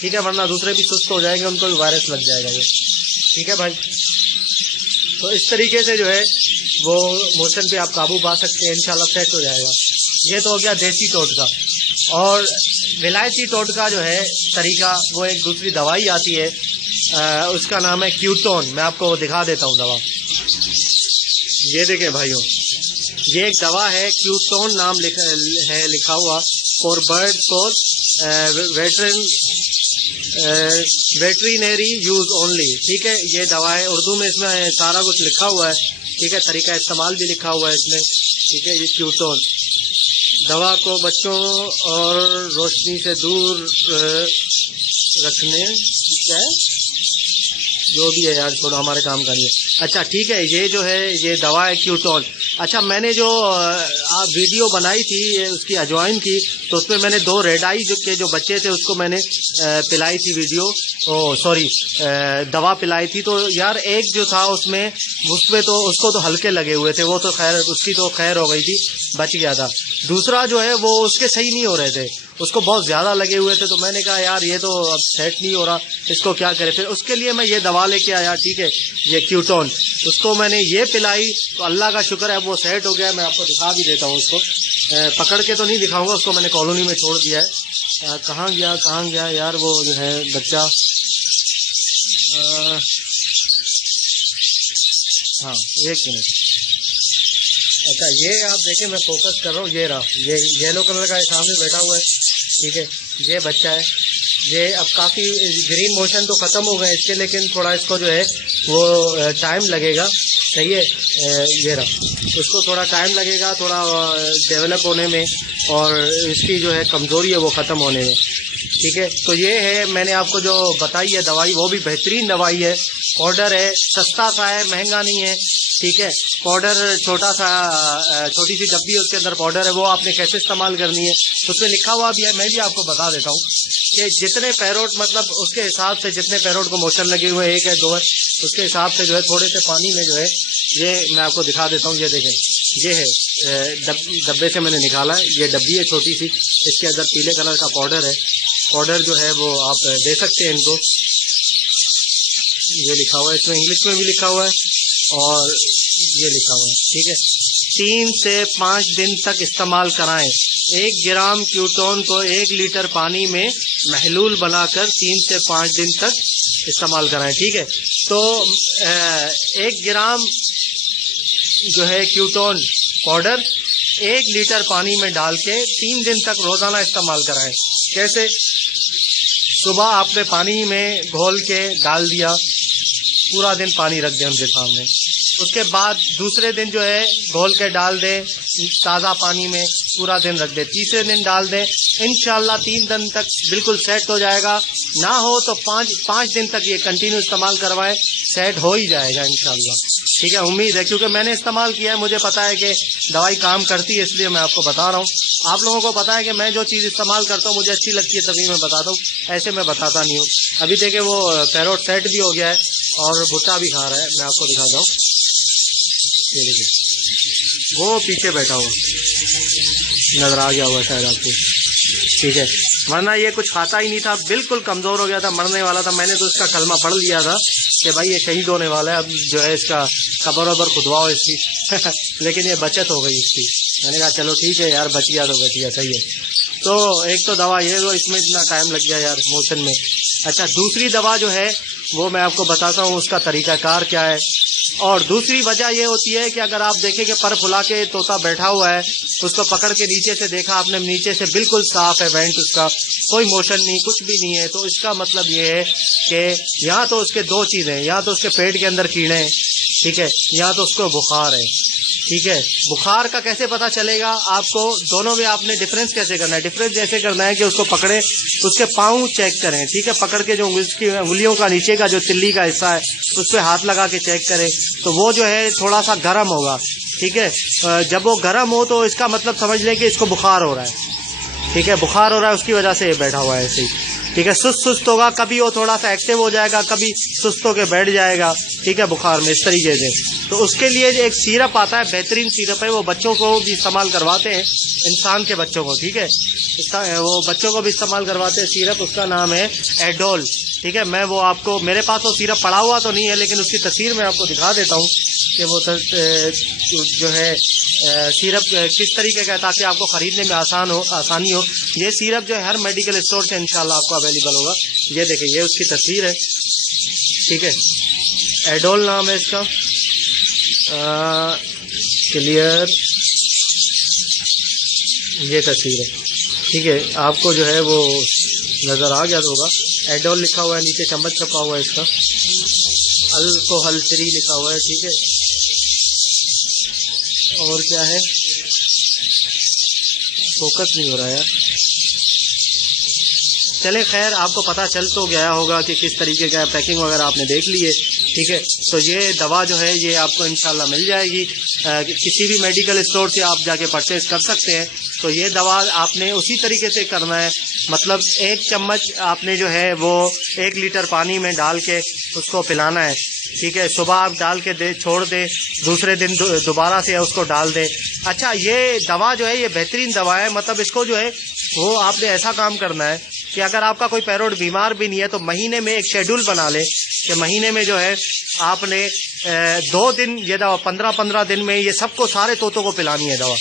ٹھیک ہے، ورنہ دوسرے بھی سست ہو جائیں گے، ان کو بھی وائرس لگ جائے گا یہ، ٹھیک ہے بھائی۔ تو اس طریقے سے جو ہے وہ موشن پہ آپ قابو پا سکتے ہیں، انشاءاللہ سیٹ ہو جائے گا۔ یہ تو ہو گیا دیسی ٹوٹکا۔ اور ولایتی ٹوٹکا جو ہے طریقہ، وہ ایک دوسری دوائی آتی ہے، اس کا نام ہے کیوٹون۔ میں آپ کو دکھا دیتا ہوں دوا، یہ دیکھیں بھائیوں، یہ ایک دوا ہے، کیوٹون نام ہے لکھا ہوا، for bird for veterinary use only, ٹھیک ہے۔ یہ دوا ہے، اردو میں اس میں سارا کچھ لکھا ہوا ہے، ٹھیک ہے، طریقہ استعمال بھی لکھا ہوا ہے اس میں، ٹھیک ہے۔ یہ کیوٹون دوا کو بچوں اور روشنی سے دور رکھنے، کیا ہے جو بھی ہے یار، چھوڑو ہمارے کام کا نہیں ہے۔ اچھا ٹھیک ہے، یہ جو ہے یہ دوا ہے کیوٹون۔ اچھا میں نے جو ویڈیو بنائی تھی اس کی اجوائن کی، تو اس میں میں نے 2 ریڈ آئی کے جو بچے تھے اس کو میں نے پلائی تھی ویڈیو، دوا پلائی تھی۔ تو یار ایک جو تھا اس میں تو اس کو تو ہلکے لگے ہوئے تھے، وہ تو خیر اس کی تو خیر ہو گئی تھی، بچ گیا تھا۔ دوسرا جو ہے وہ اس کے صحیح نہیں ہو رہے تھے، اس کو بہت زیادہ لگے ہوئے تھے۔ تو میں نے کہا یار یہ تو اب سیٹ نہیں ہو رہا، اس کو کیا کرے؟ پھر اس کے لیے میں یہ دوا لے کے آیا، ٹھیک ہے، یہ کیوٹون، اس کو میں نے یہ پلائی تو اللہ کا شکر ہے وہ سیٹ ہو گیا۔ میں آپ کو دکھا بھی دیتا ہوں، اس کو پکڑ کے تو نہیں دکھاؤں گا، اس کو میں نے کالونی میں چھوڑ دیا ہے۔ کہاں گیا یار وہ جو ہے بچہ؟ ہاں ایک منٹ۔ اچھا یہ آپ دیکھیں، میں فوکس کر رہا ہوں، یہ رہا، یہ یلو کلر کا سامنے بیٹھا ہوا ہے، ٹھیک ہے، یہ بچہ ہے۔ یہ اب کافی گرین موشن تو ختم ہو گئے اس کے، لیکن تھوڑا اس کو جو ہے وہ ٹائم لگے گا، صحیح ہے۔ یہ رہا، اس کو تھوڑا ٹائم لگے گا تھوڑا ڈیولپ ہونے میں، اور اس کی جو ہے کمزوری ہے وہ ختم ہونے میں، ٹھیک ہے۔ تو یہ ہے میں نے آپ کو جو بتائی ہے دوائی، وہ بھی بہترین دوائی ہے، پاؤڈر ہے، سستا سا ہے، مہنگا نہیں ہے، ٹھیک ہے۔ پاؤڈر چھوٹی سی ڈبی ہے، اس کے اندر پاؤڈر ہے، وہ آپ نے کیسے استعمال کرنی ہے اس میں لکھا ہوا بھی ہے، میں بھی آپ کو بتا دیتا ہوں کہ جتنے پیروٹ، مطلب اس کے حساب سے جتنے پیروٹ کو موشن لگے ہوئے، 1 ہے 2 ہے، اس کے حساب سے جو ہے تھوڑے سے پانی میں جو ہے، یہ میں آپ کو دکھا دیتا ہوں، یہ دیکھیں، یہ ہے ڈبے سے میں نے نکالا ہے، یہ ڈبی ہے چھوٹی سی، اس کے اندر پیلے کلر کا پاؤڈر ہے، پاؤڈر جو ہے وہ آپ دے سکتے ہیں ان کو، یہ لکھا ہوا ہے، اس میں انگلش میں بھی لکھا ہوا ہے اور یہ لکھا ہوا ہے، ٹھیک ہے۔ 3 سے 5 دن تک استعمال کرائیں۔ 1 گرام کیوٹون کو 1 لیٹر پانی میں محلول بنا کر 3 سے 5 دن تک استعمال کرائیں، ٹھیک ہے۔ تو 1 گرام جو ہے کیوٹون پاؤڈر 1 لیٹر پانی میں ڈال کے 3 دن تک روزانہ استعمال کرائیں۔ کیسے؟ صبح آپ نے پانی میں گھول کے ڈال دیا، پورا دن پانی رکھ دیں ان کے سامنے، اس کے بعد دوسرے دن جو ہے گھول کے ڈال دیں تازہ پانی میں، پورا دن رکھ دیں، تیسرے دن ڈال دیں، انشاءاللہ 3 دن تک بالکل سیٹ ہو جائے گا، نہ ہو تو 5 دن تک یہ کنٹینیو استعمال کروائیں، سیٹ ہو ہی جائے گا انشاءاللہ، ٹھیک ہے۔ امید ہے، کیونکہ میں نے استعمال کیا ہے، مجھے پتا ہے کہ دوائی کام کرتی ہے، اس لیے میں آپ کو بتا رہا ہوں۔ آپ لوگوں کو پتا ہے کہ میں جو چیز استعمال کرتا ہوں مجھے اچھی لگتی ہے تبھی میں بتاتا ہوں، ایسے میں بتاتا نہیں ہوں۔ ابھی دیکھیں وہ پیروٹ سیٹ بھی ہو گیا ہے اور بھٹا بھی کھا رہا ہے، میں آپ کو دکھاتا ہوں، یہ دیکھیں وہ پیچھے بیٹھا ہوا نظر آ گیا ہوا شاید آپ کو، ٹھیک ہے، ورنہ یہ کچھ کھاتا ہی نہیں تھا، بالکل کمزور ہو گیا تھا، مرنے والا تھا۔ میں نے تو اس کا کلمہ پڑھ لیا تھا کہ بھائی یہ شہید ہونے والا ہے، اب جو ہے اس کا قبر وبر کھدواؤ اس کی لیکن یہ بچت ہو گئی اس کی، میں نے کہا چلو ٹھیک ہے یار، بچ گیا تو بچ گیا، صحیح ہے۔ تو ایک تو دوا یہ تو اس میں اتنا ٹائم لگ گیا یار موشن میں۔ اچھا دوسری دوا جو ہے وہ میں آپ کو بتاتا ہوں اس کا طریقہ کار کیا ہے۔ اور دوسری وجہ یہ ہوتی ہے کہ اگر آپ دیکھیں کہ پر پھلا کے طوطا بیٹھا ہوا ہے، اس کو پکڑ کے نیچے سے دیکھا آپ نے، نیچے سے بالکل صاف ہے وینٹ، اس کا کوئی موشن نہیں، کچھ بھی نہیں ہے، تو اس کا مطلب یہ ہے کہ یا تو اس کے 2 چیزیں، یا تو اس کے پیٹ کے اندر کیڑے ہیں، ٹھیک ہے، یا تو اس کو بخار ہے، ٹھیک ہے۔ بخار کا کیسے پتا چلے گا آپ کو؟ دونوں میں آپ نے ڈفرینس کیسے کرنا ہے؟ ڈفرینس جیسے کرنا ہے کہ اس کو پکڑے، اس کے پاؤں چیک کریں، ٹھیک ہے، پکڑ کے جو اس کی انگلیوں کا نیچے کا جو تلی کا حصہ ہے اس پہ ہاتھ لگا کے چیک کریں، تو وہ جو ہے تھوڑا سا گرم ہوگا، ٹھیک ہے۔ جب وہ گرم ہو تو اس کا مطلب سمجھ لیں کہ اس کو بخار ہو رہا ہے، ٹھیک ہے، بخار ہو رہا ہے، اس کی وجہ سے یہ بیٹھا ہوا ہے ایسے ہی۔ ٹھیک ہے. سست ہوگا, کبھی وہ تھوڑا سا ایکٹیو ہو جائے گا, کبھی سست ہو کے بیٹھ جائے گا, ٹھیک ہے, بخار میں اس طریقے سے. تو اس کے لیے ایک سیرپ آتا ہے, بہترین سیرپ ہے, وہ بچوں کو بھی استعمال کرواتے ہیں, انسان کے بچوں کو, ٹھیک ہے, وہ بچوں کو بھی استعمال کرواتے ہیں سیرپ. اس کا نام ہے ایڈول, ٹھیک ہے. میں وہ آپ کو, میرے پاس وہ سیرپ پڑا ہوا تو نہیں ہے, لیکن اس کی تصویر میں آپ کو دکھا دیتا ہوں کہ وہ جو ہے سیرپ کس طریقے کا ہے, تاکہ آپ کو خریدنے میں آسانی ہو. یہ سیرپ جو ہے ہر میڈیکل اسٹور سے انشاءاللہ آپ کو اویلیبل ہوگا. یہ دیکھیں, یہ اس کی تصویر ہے, ٹھیک ہے, ایڈول نام ہے اس کا. کلیئر, یہ تصویر ہے, ٹھیک ہے, آپ کو جو ہے وہ نظر آ گیا ہوگا. ایڈول لکھا ہوا ہے, نیچے چمچ چھپا ہوا ہے اس کا, الکوہل فری لکھا ہوا ہے, ٹھیک ہے. اور کیا ہے, فوکس نہیں ہو رہا ہے. چلے خیر, آپ کو پتہ چل تو گیا ہوگا کہ کس طریقے کا پیکنگ وغیرہ آپ نے دیکھ لی ہے, ٹھیک ہے. تو یہ دوا جو ہے یہ آپ کو انشاءاللہ مل جائے گی, کسی بھی میڈیکل اسٹور سے آپ جا کے پرچیز کر سکتے ہیں. تو یہ دوا آپ نے اسی طریقے سے کرنا ہے, مطلب 1 چمچ آپ نے جو ہے وہ 1 لیٹر پانی میں ڈال کے اس کو پلانا ہے, ٹھیک ہے. صبح آپ ڈال کے چھوڑ دیں, دوسرے دن دوبارہ سے اس کو ڈال دیں. اچھا, یہ دوا جو ہے یہ بہترین دوا ہے, مطلب اس کو جو ہے وہ آپ نے ایسا کام کرنا ہے کہ اگر آپ کا کوئی پیروڈ بیمار بھی نہیں ہے تو مہینے میں ایک شیڈول بنا لیں کہ مہینے میں جو ہے آپ نے 2 دن یہ دوا, 15 دن میں یہ سب کو, سارے طوطوں کو پلانی ہے دوا,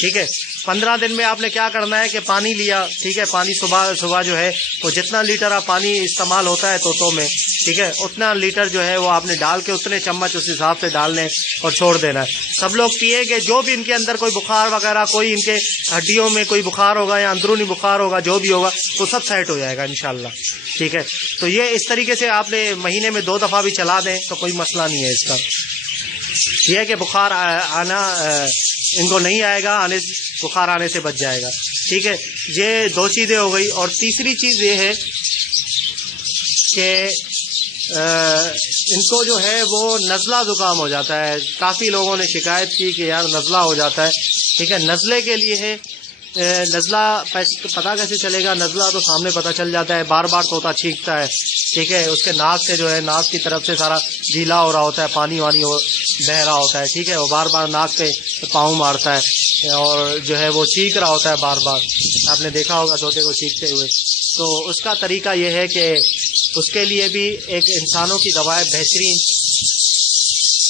ٹھیک ہے. 15 دن میں آپ نے کیا کرنا ہے کہ پانی لیا, ٹھیک ہے, پانی صبح جو ہے وہ جتنا لیٹر آپ پانی استعمال ہوتا ہے طوطوں میں, ٹھیک ہے, اتنا لیٹر جو ہے وہ آپ نے ڈال کے اتنے چمچ اس حساب سے ڈالنے اور چھوڑ دینا ہے. سب لوگ پیے گے, جو بھی ان کے اندر کوئی بخار وغیرہ, کوئی ان کے ہڈیوں میں کوئی بخار ہوگا یا اندرونی بخار ہوگا, جو بھی ہوگا وہ سب سیٹ ہو جائے گا انشاءاللہ, ٹھیک ہے. تو یہ اس طریقے سے آپ نے مہینے میں 2 دفعہ بھی چلا دیں تو کوئی مسئلہ نہیں ہے اس کا. یہ ہے کہ بخار آنا ان کو نہیں آئے گا, بخار آنے سے بچ جائے گا, ٹھیک ہے. یہ 2 چیزیں ہو گئی. اور تیسری چیز یہ ہے کہ ان کو جو ہے وہ نزلہ زکام ہو جاتا ہے. کافی لوگوں نے شکایت کی کہ یار نزلہ ہو جاتا ہے, ٹھیک ہے. نزلے کے لیے ہے, نزلہ پتہ کیسے چلے گا, نزلہ تو سامنے پتہ چل جاتا ہے, بار بار طوطا چیختا ہے, ٹھیک ہے, اس کے ناک سے جو ہے, ناک کی طرف سے سارا گیلا ہو رہا ہوتا ہے, پانی وانی بہ رہا ہوتا ہے, ٹھیک ہے, وہ بار بار ناک پہ پاؤں مارتا ہے اور جو ہے وہ چیخ رہا ہوتا ہے بار بار. آپ نے دیکھا ہوگا طوطے کو چیختے ہوئے. تو اس کا طریقہ یہ ہے کہ اس کے لیے بھی ایک انسانوں کی دوا ہے بہترین,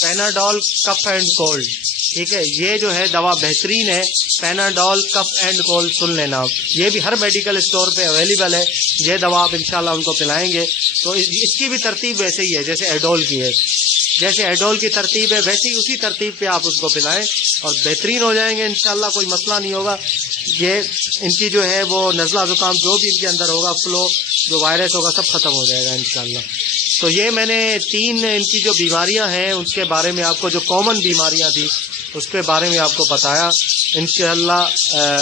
پیناڈول کف اینڈ کولڈ, ٹھیک ہے. یہ جو ہے دوا بہترین ہے, پیناڈول کف اینڈ کولڈ, سن لینا آپ. یہ بھی ہر میڈیکل اسٹور پہ اویلیبل ہے. یہ دوا آپ انشاءاللہ ان کو پلائیں گے تو اس کی بھی ترتیب ویسے ہی ہے جیسے ایڈول کی ہے. جیسے ایڈول کی ترتیب ہے ویسے ہی اسی ترتیب پہ آپ اس کو پلائیں اور بہترین ہو جائیں گے انشاءاللہ, کوئی مسئلہ نہیں ہوگا. یہ ان کی جو ہے وہ نزلہ زکام جو بھی ان کے اندر ہوگا, فلو جو وائرس ہوگا سب ختم ہو جائے گا انشاءاللہ. تو یہ میں نے 3 ان کی جو بیماریاں ہیں اس کے بارے میں آپ کو, جو کامن بیماریاں تھیں اس کے بارے میں آپ کو بتایا. انشاءاللہ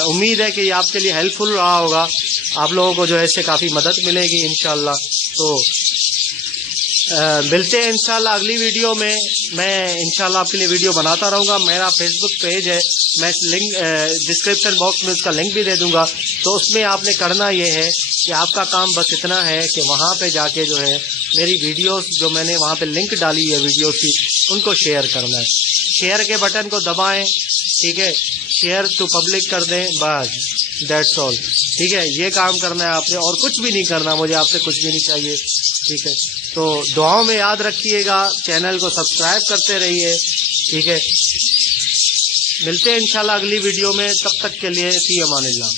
امید ہے کہ یہ آپ کے لیے ہیلپ فل رہا ہوگا, آپ لوگوں کو جو ہے اس سے کافی مدد ملے گی انشاءاللہ. تو ملتے ہیں انشاءاللہ اگلی ویڈیو میں. میں انشاءاللہ آپ کے لیے ویڈیو بناتا رہوں گا. میرا فیس بک پیج ہے, میں لنک ڈسکرپشن باکس میں اس کا لنک بھی دے دوں گا. تو اس میں آپ نے کرنا یہ ہے کہ آپ کا کام بس اتنا ہے کہ وہاں پہ جا کے جو ہے میری ویڈیوز جو میں نے وہاں پہ لنک ڈالی ہے ویڈیوز کی, ان کو شیئر کرنا ہے. شیئر کے بٹن کو دبائیں, ٹھیک ہے, شیئر ٹو پبلک کر دیں, بس دیٹس آل, ٹھیک ہے. یہ کام کرنا ہے آپ نے اور کچھ بھی نہیں کرنا, مجھے آپ سے کچھ بھی نہیں چاہیے, ٹھیک ہے. تو دعاؤں میں یاد رکھیے گا, چینل کو سبسکرائب کرتے رہیے, ٹھیک ہے. ملتے ہیں انشاءاللہ اگلی ویڈیو میں, تب تک کے لیے فی امان اللہ.